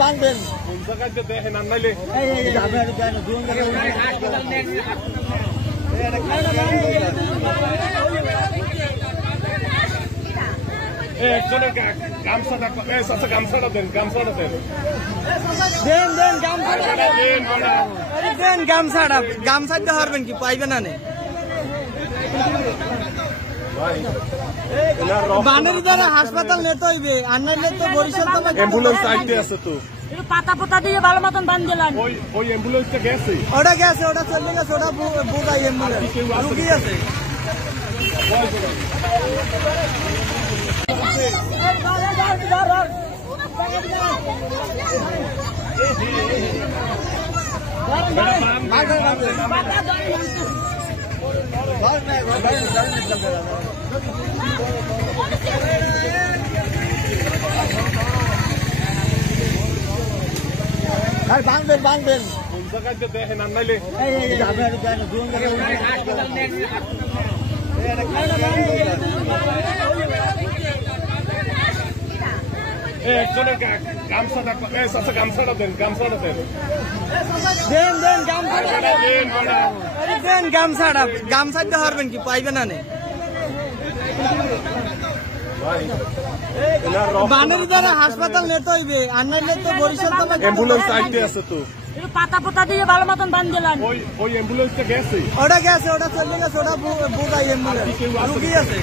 বাঁধবেন দেখেন আর নাইলে একজনের গামছাটা গামছাটা দেন গামছাটা গামছা দিতে পারবেন কি পাইবেন না বানের দ্বারা হাসপাতাল নিতে হইবে আর নাইলে তো বরিশাল তো অ্যাম্বুলেন্স আইতে আছে তো পাতা পোতা দিয়ে ভালো মতন বান দিলাম ওই অ্যাম্বুলেন্সটা গেছে ওটা চলে গেছে ওটা বোঝাই অ্যাম্বুলেন্স রুগী আছে বাঁধবেন কোন জায়গায় দেখেন আর নাইলে একজনের গামছাটা দেন গামছাটা গামছা দিতে পারবেন কি পাইবেন না বানের দ্বারা হাসপাতাল নিতে হইবে আর নাইলে তো বরিশাল তো অ্যাম্বুলেন্স আইতে আছে তো পাতা পোতা দিয়ে ভালো মতন বান দিলাম ওই অ্যাম্বুলেন্সটা গেছে ওটা চলে গেছে ওটা বোঝাই অ্যাম্বুলেন্স রুগী আছে